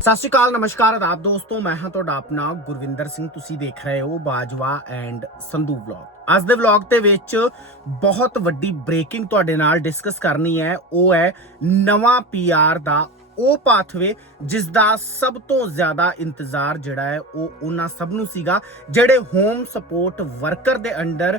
ਸਤਿ ਸ਼੍ਰੀ ਅਕਾਲ, ਨਮਸਕਾਰ ਆਦਾਬ ਦੋਸਤੋ, ਮੈਂ ਹਾਂ ਤੁਹਾਡਾ ਆਪਣਾ ਗੁਰਵਿੰਦਰ ਸਿੰਘ। ਤੁਸੀਂ ਦੇਖ ਰਹੇ ਹੋ ਬਾਜਵਾ ਐਂਡ ਸੰਧੂ ਵਲੌਗ। ਅੱਜ ਦੇ ਵਲੌਗ ਦੇ ਵਿੱਚ ਬਹੁਤ ਵੱਡੀ ਬ੍ਰੇਕਿੰਗ ਤੁਹਾਡੇ ਨਾਲ ਡਿਸਕਸ ਕਰਨੀ ਹੈ। ਉਹ ਹੈ ਨਵਾਂ ਪੀਆਰ ਦਾ ਉਹ ਪਾਥਵੇ ਜਿਸ ਦਾ ਸਭ ਤੋਂ ਜ਼ਿਆਦਾ ਇੰਤਜ਼ਾਰ ਜਿਹੜਾ ਹੈ, ਉਹ ਉਹਨਾਂ ਸਭ ਨੂੰ ਸੀਗਾ, ਜਿਹੜੇ ਹੋਮ ਸਪੋਰਟ ਵਰਕਰ ਦੇ ਅੰਡਰ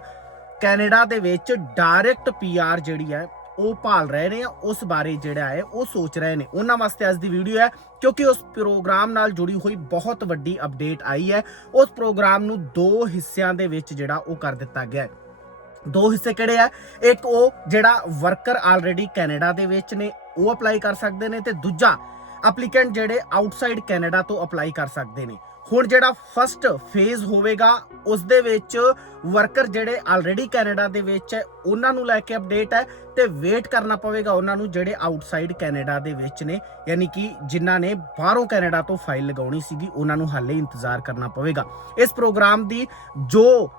ਕੈਨੇਡਾ ਦੇ ਵਿੱਚ ਡਾਇਰੈਕਟ ਪੀਆਰ ਜਿਹੜੀ ਹੈ ਉਹ ਭਾਲ ਰਹੇ ਨੇ, ਉਸ ਬਾਰੇ ਜਿਹੜਾ ਹੈ, ਉਹ ਸੋਚ ਰਹੇ ਨੇ। ਉਹਨਾਂ ਵਾਸਤੇ ਅੱਜ ਦੀ ਵੀਡੀਓ ਹੈ, ਕਿਉਂਕਿ ਉਸ ਪ੍ਰੋਗਰਾਮ ਨਾਲ ਜੁੜੀ ਹੋਈ ਬਹੁਤ ਵੱਡੀ ਅਪਡੇਟ ਆਈ ਹੈ। ਉਸ ਪ੍ਰੋਗਰਾਮ ਨੂੰ ਦੋ ਹਿੱਸਿਆਂ ਦੇ ਵਿੱਚ ਜਿਹੜਾ ਉਹ ਕਰ ਦਿੱਤਾ ਗਿਆ ਹੈ। ਦੋ ਹਿੱਸੇ ਕਿਹੜੇ ਆ? ਇੱਕ ਉਹ ਜਿਹੜਾ ਵਰਕਰ ਆਲਰੇਡੀ ਕੈਨੇਡਾ ਦੇ ਵਿੱਚ ਨੇ, ਉਹ ਅਪਲਾਈ ਕਰ ਸਕਦੇ ਨੇ ਤੇ ਦੂਜਾ ਐਪਲੀਕੈਂਟ ਜਿਹੜੇ ਆਊਟਸਾਈਡ ਕੈਨੇਡਾ ਤੋਂ ਅਪਲਾਈ ਕਰ ਸਕਦੇ ਨੇ। ਹੁਣ ਜਿਹੜਾ ਫਸਟ ਫੇਜ਼ ਹੋਵੇਗਾ ਉਸ ਦੇ ਵਿੱਚ ਵਰਕਰ ਜਿਹੜੇ ਆਲਰੇਡੀ ਕੈਨੇਡਾ ਦੇ ਵਿੱਚ ਹੈ, ਉਹਨਾਂ ਨੂੰ ਲੈ ਕੇ ਅਪਡੇਟ ਹੈ ਤੇ ਵੇਟ ਕਰਨਾ ਪਵੇਗਾ ਉਹਨਾਂ ਨੂੰ ਜਿਹੜੇ ਆਊਟਸਾਈਡ ਕੈਨੇਡਾ ਦੇ ਵਿੱਚ ਨੇ, ਯਾਨੀ ਕਿ ਜਿਨ੍ਹਾਂ ਨੇ ਬਾਹਰੋਂ ਕੈਨੇਡਾ ਤੋਂ ਫਾਈਲ ਲਗਾਉਣੀ ਸੀਗੀ, ਉਹਨਾਂ ਨੂੰ ਹਾਲੇ ਇੰਤਜ਼ਾਰ ਕਰਨਾ ਪਵੇਗਾ। ਇਸ ਪ੍ਰੋਗਰਾਮ ਦੀ ਜੋ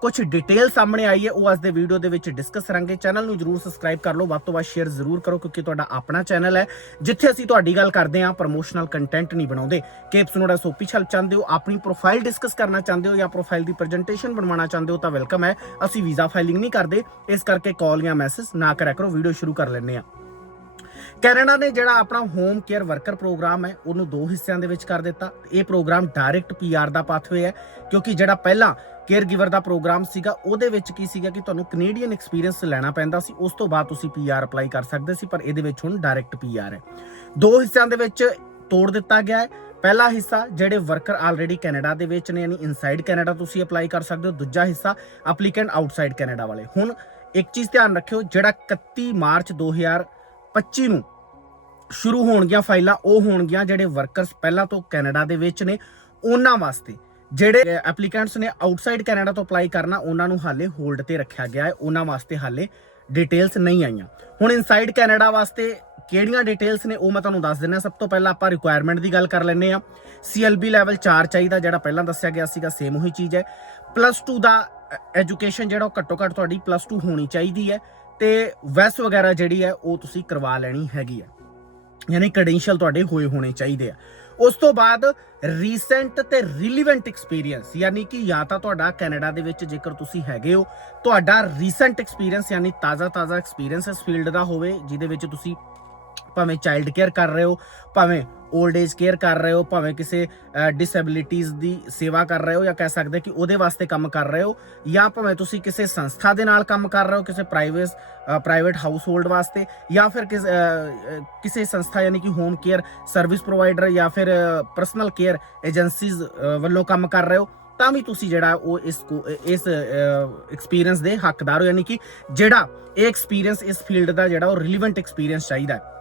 ਕੁਝ ਡਿਟੇਲ ਸਾਹਮਣੇ ਆਈ ਹੈ, ਉਹ ਅੱਜ ਦੇ ਵੀਡੀਓ ਦੇ ਵਿੱਚ ਡਿਸਕਸ ਕਰਾਂਗੇ। ਚੈਨਲ ਨੂੰ ਜਰੂਰ ਸਬਸਕ੍ਰਾਈਬ ਕਰ ਲਓ, ਵੱਧ ਤੋਂ ਵੱਧ ਸ਼ੇਅਰ ਜ਼ਰੂਰ ਕਰੋ, ਕਿਉਂਕਿ ਤੁਹਾਡਾ ਆਪਣਾ ਚੈਨਲ ਹੈ। ਜਿੱਥੇ ਅਸੀਂ ਤੁਹਾਡੀ ਗੱਲ ਕਰਦੇ ਹਾਂ ਪ੍ਰੋਮੋਸ਼ਨਲ ਕੰਟੈਂਟ ਨਹੀਂ ਬਣਾਉਂਦੇ। ਕੇਪਸ ਨੂੰ ਸੋਪੀ ਛਲ ਚਾਹੁੰਦੇ ਹੋ, ਆਪਣੀ ਪ੍ਰੋਫਾਈਲ ਡਿਸਕਸ ਕਰਨਾ ਚਾਹੁੰਦੇ ਹੋ ਜਾਂ ਪ੍ਰੋਫਾਈਲ ਦੀ ਪ੍ਰੈਜੈਂਟੇਸ਼ਨ ਬਣਵਾਉਣਾ ਚਾਹੁੰਦੇ ਹੋ, ਤਾਂ ਵੈਲਕਮ ਹੈ। ਅਸੀਂ ਵੀਜ਼ਾ ਫਾਈਲਿੰਗ ਨਹੀਂ ਕਰਦੇ, ਇਸ ਕਰਕੇ ਕਾਲ ਜਾਂ ਮੈਸੇਜ ਨਾ ਕਰਿਆ ਕਰੋ ਵੀਡੀਓ ਸ਼ੁਰੂ ਕਰ ਲੈਂਦੇ ਆ ਕੈਨੇਡਾ ਨੇ ਜਿਹੜਾ ਆਪਣਾ ਹੋਮ ਕੇਅਰ ਵਰਕਰ ਪ੍ਰੋਗਰਾਮ ਹੈ, ਉਹਨੂੰ ਦੋ ਹਿੱਸਿਆਂ ਦੇ ਵਿੱਚ ਕਰ ਦਿੱਤਾ। ਇਹ ਪ੍ਰੋਗਰਾਮ ਡਾਇਰੈਕਟ ਪੀਆਰ ਦਾ ਪਾਥਵੇ ਹੈ, ਕਿਉਂਕਿ ਜਿਹੜਾ ਪਹਿਲਾਂ ਕੇਅਰ ਗਿਵਰ ਦਾ ਪ੍ਰੋਗਰਾਮ ਸੀਗਾ, ਉਹਦੇ ਵਿੱਚ ਕੀ ਸੀਗਾ ਕਿ ਤੁਹਾਨੂੰ ਕੈਨੇਡੀਅਨ ਐਕਸਪੀਰੀਅੰਸ ਲੈਣਾ ਪੈਂਦਾ ਸੀ, ਉਸ ਤੋਂ ਬਾਅਦ ਤੁਸੀਂ ਪੀਆਰ ਅਪਲਾਈ ਕਰ ਸਕਦੇ ਸੀ, ਪਰ ਇਹਦੇ ਵਿੱਚ ਹੁਣ ਡਾਇਰੈਕਟ ਪੀਆਰ ਹੈ। ਦੋ ਹਿੱਸਿਆਂ ਦੇ ਵਿੱਚ ਤੋੜ ਦਿੱਤਾ ਗਿਆ ਹੈ। ਪਹਿਲਾ ਹਿੱਸਾ, ਜਿਹੜੇ ਵਰਕਰ ਆਲਰੇਡੀ ਕੈਨੇਡਾ ਦੇ ਵਿੱਚ ਨੇ, ਯਾਨੀ ਇਨਸਾਈਡ ਕੈਨੇਡਾ ਤੁਸੀਂ ਅਪਲਾਈ ਕਰ ਸਕਦੇ ਹੋ। ਦੂਜਾ ਹਿੱਸਾ ਐਪਲੀਕੈਂਟ ਆਊਟਸਾਈਡ ਕੈਨੇਡਾ ਵਾਲੇ। ਹੁਣ ਇੱਕ ਚੀਜ਼ ਧਿਆਨ ਰੱਖਿਓ, ਜਿਹੜਾ 31 ਮਾਰਚ 2025 ਨੂੰ ਸ਼ੁਰੂ ਹੋਣਗੀਆਂ ਫਾਈਲਾਂ, ਉਹ ਹੋਣਗੀਆਂ ਜਿਹੜੇ ਵਰਕਰਸ ਪਹਿਲਾਂ ਤੋਂ ਕੈਨੇਡਾ ਦੇ ਵਿੱਚ ਨੇ, ਉਹਨਾਂ ਵਾਸਤੇ। ਜਿਹੜੇ ਐਪਲੀਕੈਂਟਸ ਨੇ ਆਊਟਸਾਈਡ ਕੈਨੇਡਾ ਤੋਂ ਅਪਲਾਈ ਕਰਨਾ, ਉਹਨਾਂ ਨੂੰ ਹਾਲੇ ਹੋਲਡ ਤੇ ਰੱਖਿਆ ਗਿਆ ਹੈ। ਉਹਨਾਂ ਵਾਸਤੇ ਹਾਲੇ ਡਿਟੇਲਸ ਨਹੀਂ ਆਈਆਂ। ਹੁਣ ਇਨਸਾਈਡ ਕੈਨੇਡਾ ਵਾਸਤੇ ਕਿਹੜੀਆਂ ਡਿਟੇਲਸ ਨੇ, ਉਹ ਮੈਂ ਤੁਹਾਨੂੰ ਦੱਸ ਦਿੰਦਾ। ਸਭ ਤੋਂ ਪਹਿਲਾਂ ਆਪਾਂ ਰਿਕੁਆਇਰਮੈਂਟ ਦੀ ਗੱਲ ਕਰ ਲੈਂਦੇ ਆ CLB ਲੈਵਲ 4 ਚਾਹੀਦਾ, ਜਿਹੜਾ ਪਹਿਲਾਂ ਦੱਸਿਆ ਗਿਆ ਸੀਗਾ ਸੇਮ ਉਹੀ ਚੀਜ਼ ਹੈ। ਪਲੱਸ 2 ਦਾ ਐਜੂਕੇਸ਼ਨ ਜਿਹੜਾ ਉਹ ਘੱਟੋ ਘੱਟ ਤੁਹਾਡੀ ਪਲੱਸ 2 ਹੋਣੀ ਚਾਹੀਦੀ ਹੈ ਤੇ ਵੈਸ ਵਗੈਰਾ ਜਿਹੜੀ ਹੈ, ਉਹ ਤੁਸੀਂ ਕਰਵਾ ਲੈਣੀ ਹੈਗੀ ਹੈ। ਯਾਨੀ ਕ੍ਰੈਡੈਂਸ਼ੀਅਲ ਤੁਹਾਡੇ ਹੋਏ ਹੋਣੇ ਚਾਹੀਦੇ ਆ। ਉਸ ਤੋਂ ਬਾਅਦ ਰੀਸੈਂਟ ਤੇ ਰਿਲੀਵੈਂਟ ਐਕਸਪੀਰੀਅੰਸ ਯਾਨੀ ਕਿ ਜਾਂ ਤਾਂ ਤੁਹਾਡਾ ਕੈਨੇਡਾ ਦੇ ਵਿੱਚ ਜੇਕਰ ਤੁਸੀਂ ਹੈਗੇ ਹੋ, ਤੁਹਾਡਾ ਰੀਸੈਂਟ ਐਕਸਪੀਰੀਅੰਸ ਯਾਨੀ ਤਾਜ਼ਾ ਤਾਜ਼ਾ ਐਕਸਪੀਰੀਅੰਸ ਇਸ ਫੀਲਡ ਦਾ ਹੋਵੇ, ਜਿਹਦੇ ਵਿੱਚ ਤੁਸੀਂ ਭਾਵੇਂ ਚਾਈਲਡ ਕੇਅਰ ਕਰ ਰਹੇ ਹੋ, ਭਾਵੇਂ 올ਡ ਏਜ ਕੇਅਰ ਕਰ ਰਹੇ ਹੋ, ਭਾਵੇਂ ਕਿਸੇ ਡਿਸੇਬਿਲਿਟੀਜ਼ ਦੀ ਸੇਵਾ ਕਰ ਰਹੇ ਹੋ ਜਾਂ ਕਹਿ ਸਕਦੇ ਕਿ ਉਹਦੇ ਵਾਸਤੇ ਕੰਮ ਕਰ ਰਹੇ ਹੋ ਜਾਂ ਭਾਵੇਂ ਤੁਸੀਂ ਕਿਸੇ ਸੰਸਥਾ ਦੇ ਨਾਲ ਕੰਮ ਕਰ ਰਹੇ ਹੋ, ਕਿਸੇ ਪ੍ਰਾਈਵੇਟ ਪ੍ਰਾਈਵੇਟ ਹਾਊਸ ਹੋਲਡ ਵਾਸਤੇ ਜਾਂ ਫਿਰ ਕਿਸੇ ਸੰਸਥਾ ਯਾਨੀ ਕਿ ਹੋਮ ਕੇਅਰ ਸਰਵਿਸ ਪ੍ਰੋਵਾਈਡਰ ਜਾਂ ਫਿਰ ਪਰਸਨਲ ਕੇਅਰ ਏਜੰਸੀਜ਼ ਵੱਲੋਂ ਕੰਮ ਕਰ ਰਹੇ ਹੋ, ਤਾਂ ਵੀ ਤੁਸੀਂ ਜਿਹੜਾ ਉਹ ਇਸ ਇਸ ਐਕਸਪੀਰੀਅੰਸ ਦੇ ਹੱਕਦਾਰ ਹੋ, ਯਾਨੀ ਕਿ ਜਿਹੜਾ ਇਹ ਐਕਸਪੀਰੀਅੰਸ ਇਸ ਫੀਲਡ ਦਾ ਜਿਹੜਾ ਉਹ ਰਿਲੀਵੈਂਟ ਐਕਸਪੀਰੀਅੰਸ ਚਾਹੀਦਾ ਹੈ।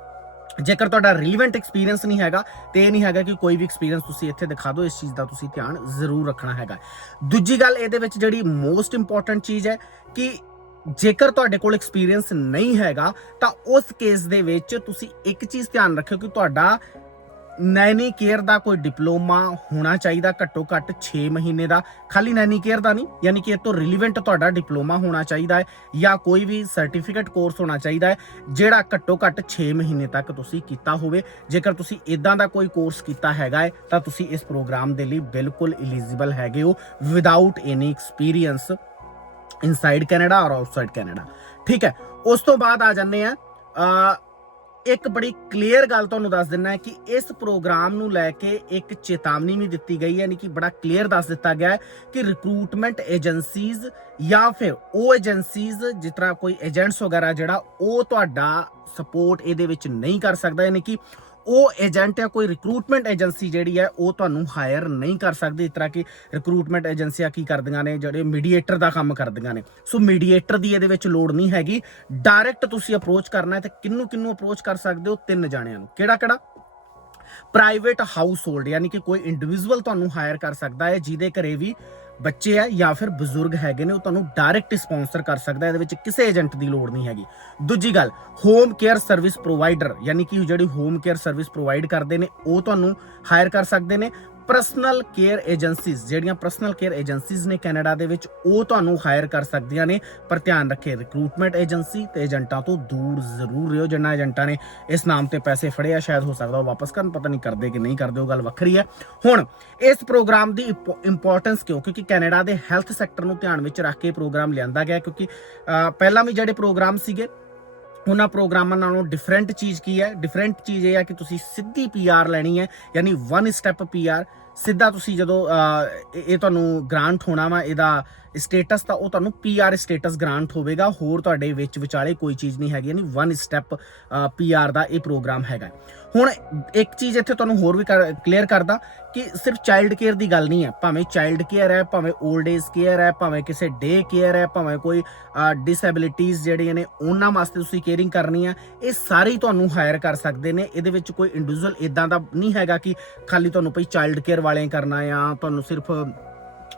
ਜੇਕਰ ਤੁਹਾਡਾ ਰਿਲੀਵੈਂਟ ਐਕਸਪੀਰੀਅੰਸ ਨਹੀਂ ਹੈਗਾ, ਤੇ ਇਹ ਨਹੀਂ ਹੈਗਾ ਕਿ ਕੋਈ ਵੀ ਐਕਸਪੀਰੀਅੰਸ ਤੁਸੀਂ ਇੱਥੇ ਦਿਖਾ ਦਿਓ, ਇਸ ਚੀਜ਼ ਦਾ ਤੁਸੀਂ ਧਿਆਨ ਜ਼ਰੂਰ ਰੱਖਣਾ ਹੈਗਾ। ਦੂਜੀ ਗੱਲ, ਇਹਦੇ ਵਿੱਚ ਜਿਹੜੀ ਮੋਸਟ ਇੰਪੋਰਟੈਂਟ ਚੀਜ਼ ਹੈ ਕਿ ਜੇਕਰ ਤੁਹਾਡੇ ਕੋਲ ਐਕਸਪੀਰੀਅੰਸ ਨਹੀਂ ਹੈਗਾ, ਤਾਂ ਉਸ ਕੇਸ ਦੇ ਵਿੱਚ ਤੁਸੀਂ ਇੱਕ ਚੀਜ਼ ਧਿਆਨ ਰੱਖਿਓ ਕਿ ਤੁਹਾਡਾ ਨੈਨੀ ਕੇਅਰ ਦਾ ਕੋਈ ਡਿਪਲੋਮਾ ਹੋਣਾ ਚਾਹੀਦਾ ਘੱਟੋ ਘੱਟ 6 ਮਹੀਨੇ ਦਾ। ਖਾਲੀ ਨੈਨੀ ਕੇਅਰ ਦਾ ਨਹੀਂ, ਯਾਨੀ ਕਿ ਇਹ ਤੋਂ ਰਿਲੀਵੈਂਟ ਤੁਹਾਡਾ ਡਿਪਲੋਮਾ ਹੋਣਾ ਚਾਹੀਦਾ ਹੈ ਜਾਂ ਕੋਈ ਵੀ ਸਰਟੀਫਿਕੇਟ ਕੋਰਸ ਹੋਣਾ ਚਾਹੀਦਾ ਹੈ, ਜਿਹੜਾ ਘੱਟੋ ਘੱਟ 6 ਮਹੀਨੇ ਤੱਕ ਤੁਸੀਂ ਕੀਤਾ ਹੋਵੇ। ਜੇਕਰ ਤੁਸੀਂ ਇਦਾਂ ਦਾ ਕੋਈ ਕੋਰਸ ਕੀਤਾ ਹੈਗਾ ਹੈ, ਤਾਂ ਤੁਸੀਂ ਇਸ ਪ੍ਰੋਗਰਾਮ ਦੇ ਲਈ ਬਿਲਕੁਲ ਐਲੀਜੀਬਲ ਹੈਗੇ ਹੋ without any experience inside Canada ਔਰ ਆਊਟਸਾਈਡ ਕੈਨੇਡਾ ਠੀਕ ਹੈ, ਉਸ ਤੋਂ ਬਾਅਦ ਆ ਜਾਂਦੇ ਆ ਇੱਕ ਬੜੀ ਕਲੀਅਰ ਗੱਲ ਤੁਹਾਨੂੰ ਦੱਸ ਦਿੰਨਾ ਹੈ ਕਿ ਇਸ ਪ੍ਰੋਗਰਾਮ ਨੂੰ ਲੈ ਕੇ ਇੱਕ ਚੇਤਾਵਨੀ ਵੀ ਦਿੱਤੀ ਗਈ ਹੈ, ਯਾਨੀ ਕਿ ਬੜਾ ਕਲੀਅਰ ਦੱਸ ਦਿੱਤਾ ਗਿਆ ਹੈ ਕਿ ਰਿਕਰੂਟਮੈਂਟ ਏਜੰਸੀਜ਼ ਜਾਂ ਫਿਰ ਉਹ ਏਜੰਸੀਜ਼ ਜਿਸ ਤਰ੍ਹਾਂ ਕੋਈ ਏਜੰਟਸ ਵਗੈਰਾ ਜਿਹੜਾ, ਉਹ ਤੁਹਾਡਾ ਸਪੋਰਟ ਇਹਦੇ ਵਿੱਚ ਨਹੀਂ ਕਰ ਸਕਦਾ, ਯਾਨੀ ਕਿ ਉਹ ਏਜੰਟ ਜਾਂ ਕੋਈ ਰਿਕਰੂਟਮੈਂਟ ਏਜੰਸੀ ਜਿਹੜੀ ਹੈ ਉਹ ਤੁਹਾਨੂੰ ਹਾਇਰ ਨਹੀਂ ਕਰ ਸਕਦੀ। ਇਸ ਤਰ੍ਹਾਂ ਕਿ ਰਿਕਰੂਟਮੈਂਟ ਏਜੰਸੀਆਂ ਕੀ ਕਰਦੀਆਂ ਨੇ, ਜਿਹੜੇ ਮੀਡੀਏਟਰ ਦਾ ਕੰਮ ਕਰਦੀਆਂ ਨੇ। ਸੋ ਮੀਡੀਏਟਰ ਦੀ ਇਹਦੇ ਵਿੱਚ ਲੋੜ ਨਹੀਂ ਹੈਗੀ। ਡਾਇਰੈਕਟ ਤੁਸੀਂ ਅਪਰੋਚ ਕਰਨਾ ਹੈ ਤੇ ਕਿੰਨੂੰ ਕਿੰਨੂੰ ਅਪਰੋਚ ਕਰ ਸਕਦੇ ਹੋ? ਤਿੰਨ ਜਾਣਿਆਂ ਨੂੰ। ਕਿਹੜਾ ਕਿਹੜਾ? ਪ੍ਰਾਈਵੇਟ ਹਾਊਸ ਹੋਲਡ ਯਾਨੀ ਕਿ ਕੋਈ ਇੰਡੀਵਿਜੂਅਲ ਤੁਹਾਨੂੰ ਹਾਇਰ ਕਰ ਸਕਦਾ ਹੈ, ਜਿਹਦੇ ਘਰੇ ਵੀ ਬੱਚੇ ਆ ਜਾਂ ਫਿਰ ਬਜ਼ੁਰਗ ਹੈਗੇ ਨੇ, ਉਹ ਤੁਹਾਨੂੰ ਡਾਇਰੈਕਟ ਸਪਾਂਸਰ ਕਰ ਸਕਦਾ ਇਹਦੇ ਵਿੱਚ ਕਿਸੇ ਏਜੰਟ ਦੀ ਲੋੜ ਨਹੀਂ ਹੈਗੀ। ਦੂਜੀ ਗੱਲ ਹੋਮ ਕੇਅਰ ਸਰਵਿਸ ਪ੍ਰੋਵਾਈਡਰ ਯਾਨੀ ਕਿ ਜਿਹੜੀ ਹੋਮ ਕੇਅਰ ਸਰਵਿਸ ਪ੍ਰੋਵਾਈਡ ਕਰਦੇ ਨੇ, ਉਹ ਤੁਹਾਨੂੰ ਹਾਇਰ ਕਰ ਸਕਦੇ ਨੇ। ਪਰਸਨਲ ਕੇਅਰ ਏਜੰਸੀਜ਼ ਜਿਹੜੀਆਂ ਪਰਸਨਲ ਕੇਅਰ ਏਜੰਸੀਜ਼ ਨੇ ਕੈਨੇਡਾ ਦੇ ਵਿੱਚ, ਉਹ ਤੁਹਾਨੂੰ ਹਾਇਰ ਕਰ ਸਕਦੀਆਂ ਨੇ। ਪਰ ਧਿਆਨ ਰੱਖੇ ਰਿਕਰੂਟਮੈਂਟ ਏਜੰਸੀ ਤੇ ਏਜੰਟਾਂ ਤੋਂ ਦੂਰ ਜ਼ਰੂਰ ਰਹੋ, ਜਿਨ੍ਹਾਂ ਏਜੰਟਾਂ ਨੇ ਇਸ ਨਾਮ ਤੇ ਪੈਸੇ ਫੜੇ ਆ। ਸ਼ਾਇਦ ਹੋ ਸਕਦਾ ਉਹ ਵਾਪਸ ਕਰਨ, ਪਤਾ ਨਹੀਂ ਕਰਦੇ ਕਿ ਨਹੀਂ ਕਰਦੇ, ਉਹ ਗੱਲ ਵੱਖਰੀ ਹੈ। ਹੁਣ, ਇਸ ਪ੍ਰੋਗਰਾਮ ਦੀ ਇੰਪੋਰਟੈਂਸ ਕਿਉਂ? ਕਿਉਂਕਿ ਕੈਨੇਡਾ ਦੇ ਹੈਲਥ ਸੈਕਟਰ ਨੂੰ ਧਿਆਨ ਵਿੱਚ ਰੱਖ ਕੇ ਪ੍ਰੋਗਰਾਮ ਲਿਆਂਦਾ ਗਿਆ, ਕਿਉਂਕਿ ਪਹਿਲਾਂ ਵੀ ਜਿਹੜੇ ਪ੍ਰੋਗਰਾਮ ਸੀਗੇ ਉਹਨਾਂ ਪ੍ਰੋਗਰਾਮਾਂ ਨਾਲੋਂ ਡਿਫਰੈਂਟ ਚੀਜ਼ ਕੀ ਹੈ? ਡਿਫਰੈਂਟ ਚੀਜ਼ ਇਹ ਹੈ ਕਿ ਤੁਸੀਂ ਸਿੱਧੀ ਪੀਆਰ ਲੈਣੀ ਹੈ, ਯਾਨੀ ਵਨ ਸਟੈਪ ਪੀਆਰ ਸਿੱਧਾ ਤੁਸੀਂ ਜਦੋਂ ਇਹ ਇਹ ਤੁਹਾਨੂੰ ਗ੍ਰਾਂਟ ਹੋਣਾ ਵਾ, ਇਹਦਾ ਸਟੇਟਸ ਤਾਂ ਉਹ ਤੁਹਾਨੂੰ ਪੀਆਰ ਸਟੇਟਸ ਗ੍ਰਾਂਟ ਹੋਵੇਗਾ। ਹੋਰ ਤੁਹਾਡੇ ਵਿੱਚ ਵਿਚਾਲੇ ਕੋਈ ਚੀਜ਼ ਨਹੀਂ ਹੈਗੀ, ਯਾਨੀ ਵਨ ਸਟੈਪ ਪੀਆਰ ਦਾ ਇਹ ਪ੍ਰੋਗਰਾਮ ਹੈਗਾ। ਹੁਣ ਇੱਕ ਚੀਜ਼ ਇੱਥੇ ਤੁਹਾਨੂੰ ਹੋਰ ਵੀ ਕਲੀਅਰ ਕਰਦਾ ਕਿ ਸਿਰਫ ਚਾਈਲਡ ਕੇਅਰ ਦੀ ਗੱਲ ਨਹੀਂ ਹੈ। ਭਾਵੇਂ ਚਾਈਲਡ ਕੇਅਰ ਹੈ, ਭਾਵੇਂ 올ਡ ਏਜ ਕੇਅਰ ਹੈ, ਭਾਵੇਂ ਕਿਸੇ ਡੇ ਕੇਅਰ ਹੈ, ਭਾਵੇਂ ਕੋਈ ਡਿਸੇਬਿਲਿਟੀਜ਼ ਜਿਹੜੀਆਂ ਨੇ, ਉਹਨਾਂ ਵਾਸਤੇ ਤੁਸੀਂ ਕੇਅਰਿੰਗ ਕਰਨੀ ਹੈ। ਇਹ ਸਾਰੇ ਹੀ ਤੁਹਾਨੂੰ ਹਾਇਰ ਕਰ ਸਕਦੇ ਨੇ। ਇਹਦੇ ਵਿੱਚ ਕੋਈ ਇੰਡੀਵਿਜੂਅਲ ਇਦਾਂ ਦਾ ਨਹੀਂ ਹੈਗਾ ਕਿ ਖਾਲੀ ਤੁਹਾਨੂੰ ਭਈ ਚਾਈਲਡ ਕੇਅਰ ਵਾਲੇ ਕਰਨਾ ਆ ਤੁਹਾਨੂੰ ਸਿਰਫ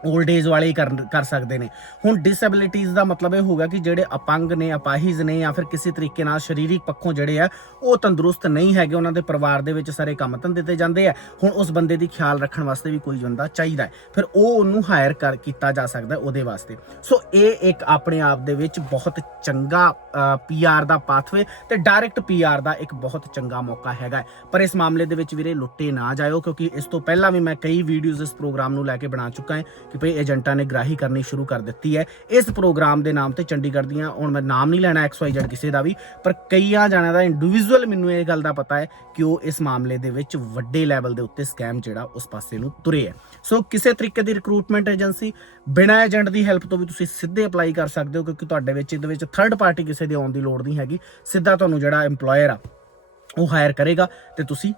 올ਡ ਏਜ ਵਾਲੇ ਹੀ ਕਰ ਕਰ ਸਕਦੇ ਨੇ। ਹੁਣ ਡਿਸੇਬਿਲਿਟੀਜ਼ ਦਾ ਮਤਲਬ ਇਹ ਹੋਗਾ ਕਿ ਜਿਹੜੇ ਅਪੰਗ ਨੇ, ਅਪਾਹਿਜ ਨੇ ਜਾਂ ਫਿਰ ਕਿਸੇ ਤਰੀਕੇ ਨਾਲ ਸਰੀਰਕ ਪੱਖੋਂ ਜਿਹੜੇ ਆ, ਉਹ ਤੰਦਰੁਸਤ ਨਹੀਂ ਹੈਗੇ, ਉਹਨਾਂ ਦੇ ਪਰਿਵਾਰ ਦੇ ਵਿੱਚ ਸਾਰੇ ਕੰਮ ਧੰਦੇ ਦਿੱਤੇ ਜਾਂਦੇ ਆ। ਹੁਣ ਉਸ ਬੰਦੇ ਦੀ ਖਿਆਲ ਰੱਖਣ ਵਾਸਤੇ ਵੀ ਕੋਈ ਬੰਦਾ ਚਾਹੀਦਾ ਹੈ। ਫਿਰ ਉਹ ਉਹਨੂੰ ਹਾਇਰ ਕਰ ਕੀਤਾ ਜਾ ਸਕਦਾ ਉਹਦੇ ਵਾਸਤੇ। ਸੋ ਇਹ ਇੱਕ ਆਪਣੇ ਆਪ ਦੇ ਵਿੱਚ ਬਹੁਤ ਚੰਗਾ ਪੀਆਰ ਦਾ ਪਾਥਵੇ ਤੇ ਡਾਇਰੈਕਟ ਪੀਆਰ ਦਾ ਇੱਕ ਬਹੁਤ ਚੰਗਾ ਮੌਕਾ ਹੈਗਾ ਹੈ। ਪਰ ਇਸ ਮਾਮਲੇ ਦੇ ਵਿੱਚ ਵੀਰੇ ਲੁੱਟੇ ਨਾ ਜਾਇਓ, ਕਿਉਂਕਿ ਇਸ ਤੋਂ ਪਹਿਲਾਂ ਵੀ ਮੈਂ ਕਈ ਵੀਡੀਓਜ਼ ਇਸ ਪ੍ਰੋਗਰਾਮ ਨੂੰ ਲੈ ਕੇ ਬਣਾ ਚੁੱਕਾ ਹਾਂ। ਕਿ ਭਈ ਏਜੰਟਾਂ ਨੇ ਗ੍ਰਾਹੀ ਕਰਨੀ ਸ਼ੁਰੂ ਕਰ ਦਿੱਤੀ ਹੈ। ਇਸ ਪ੍ਰੋਗਰਾਮ ਦੇ ਨਾਮ ਤੇ ਚੰਡੀਗੜ੍ਹ ਦੀਆਂ, ਹੁਣ ਮੈਂ ਨਾਮ ਨਹੀਂ ਲੈਣਾ XYZ ਕਿਸੇ ਦਾ ਵੀ, ਪਰ ਕਈਆਂ ਜਾਣਿਆਂ ਦਾ ਇੰਡੀਵਿਜੂਅਲ ਮੈਨੂੰ ਇਹ ਗੱਲ ਦਾ ਪਤਾ ਹੈ ਕਿ ਉਹ ਇਸ ਮਾਮਲੇ ਦੇ ਵਿੱਚ ਵੱਡੇ ਲੈਵਲ ਦੇ ਉੱਤੇ ਸਕੈਮ ਜਿਹੜਾ ਉਸ ਪਾਸੇ ਨੂੰ ਤੁਰੇ ਹੈ। ਸੋ ਕਿਸੇ ਤਰੀਕੇ ਦੀ ਰਿਕਰੂਟਮੈਂਟ ਏਜੰਸੀ ਬਿਨਾਂ ਏਜੰਟ ਦੀ ਹੈਲਪ ਤੋਂ ਵੀ ਤੁਸੀਂ ਸਿੱਧੇ ਅਪਲਾਈ ਕਰ ਸਕਦੇ ਹੋ, ਕਿਉਂਕਿ ਤੁਹਾਡੇ ਵਿੱਚ, ਇਹਦੇ ਵਿੱਚ ਥਰਡ ਪਾਰਟੀ ਕਿਸੇ ਦੇ ਆਉਣ ਦੀ ਲੋੜ ਨਹੀਂ ਹੈਗੀ। ਸਿੱਧਾ ਤੁਹਾਨੂੰ ਜਿਹੜਾ EMPLOYER ਆ, ਉਹ ਹਾਇਰ ਕਰੇਗਾ ਤੇ ਤੁਸੀਂ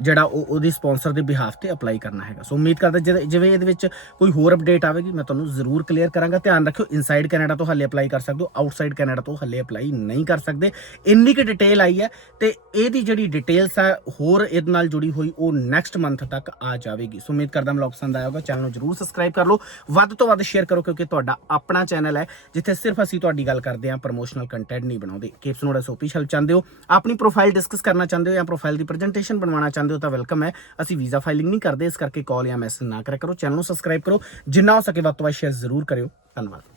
ਜਿਹੜਾ ਉਹ ਉਹਦੀ ਸਪਾਂਸਰ ਦੇ ਬਿਹਾਫ ਤੇ ਅਪਲਾਈ ਕਰਨਾ ਹੈਗਾ। ਸੋ ਉਮੀਦ ਕਰਦਾ ਜਿਵੇਂ- ਜਿਵੇਂ ਇਹਦੇ ਵਿੱਚ ਕੋਈ ਹੋਰ ਅਪਡੇਟ ਆਵੇਗੀ, ਮੈਂ ਤੁਹਾਨੂੰ ਜ਼ਰੂਰ ਕਲੀਅਰ ਕਰਾਂਗਾ। ਧਿਆਨ ਰੱਖਿਓ ਇਨਸਾਈਡ ਕੈਨੇਡਾ ਤੋਂ ਹੱਲੇ ਅਪਲਾਈ ਕਰ ਸਕਦੇ ਹੋ ਆਊਟਸਾਈਡ ਕੈਨੇਡਾ ਤੋਂ ਹੱਲੇ ਅਪਲਾਈ ਨਹੀਂ ਕਰ ਸਕਦੇ। ਇੰਨੀ ਕਿ ਡਿਟੇਲ ਆਈ ਹੈ ਤੇ ਇਹਦੀ ਜਿਹੜੀ ਡਿਟੇਲਸ ਆ, ਹੋਰ ਇਹਦੇ ਨਾਲ ਜੁੜੀ ਹੋਈ, ਉਹ ਨੈਕਸਟ ਮੰਥ ਤੱਕ ਆ ਜਾਵੇਗੀ। ਸੋ ਉਮੀਦ ਕਰਦਾ ਮੈਨੂੰ ਪਸੰਦ ਆਇਆ ਹੋਗਾ ਚੈਨਲ ਨੂੰ ਜਰੂਰ ਸਬਸਕ੍ਰਾਈਬ ਕਰ ਲਓ। ਵੱਧ ਤੋਂ ਵੱਧ ਸ਼ੇਅਰ ਕਰੋ, ਕਿਉਂਕਿ ਤੁਹਾਡਾ ਆਪਣਾ ਚੈਨਲ ਹੈ, ਜਿੱਥੇ ਸਿਰਫ ਅਸੀਂ ਤੁਹਾਡੀ ਗੱਲ ਕਰਦੇ ਹਾਂ ਪ੍ਰੋਮੋਸ਼ਨਲ ਕੰਟੈਂਟ ਨਹੀਂ ਬਣਾਉਂਦੇ। ਕੇਪਸ ਨੋਡ ਐਸਓਪੀ ਹੈਲਪ ਚਾਹੁੰਦੇ ਹੋ, ਆਪਣੀ ਪ੍ਰੋਫਾਈਲ ਡਿਸਕਸ ਕਰਨਾ ਚਾਹੁੰਦੇ ਹੋ ਜਾਂ ਪ੍ਰੋਫਾਈਲ ਦੀ ਪ੍ਰੈਜੈਂਟੇਸ਼ਨ ਬਣਵਾਉਣਾ ਚਾਹੁੰਦੇ ਹੋ ਤਾਂ ਵੈਲਕਮ ਹੈ। ਅਸੀਂ ਵੀਜ਼ਾ ਫਾਈਲਿੰਗ ਨਹੀਂ ਕਰਦੇ, ਇਸ ਕਰਕੇ ਕਾਲ ਜਾਂ ਮੈਸੇਜ ਨਾ ਕਰਿਆ ਕਰੋ। ਚੈਨਲ ਨੂੰ ਸਬਸਕ੍ਰਾਈਬ ਕਰੋ। ਜਿੰਨਾ ਹੋ ਸਕੇ ਵੱਧ ਤੋਂ ਵੱਧ ਸ਼ੇਅਰ ਜ਼ਰੂਰ ਕਰਿਓ। ਧੰਨਵਾਦ।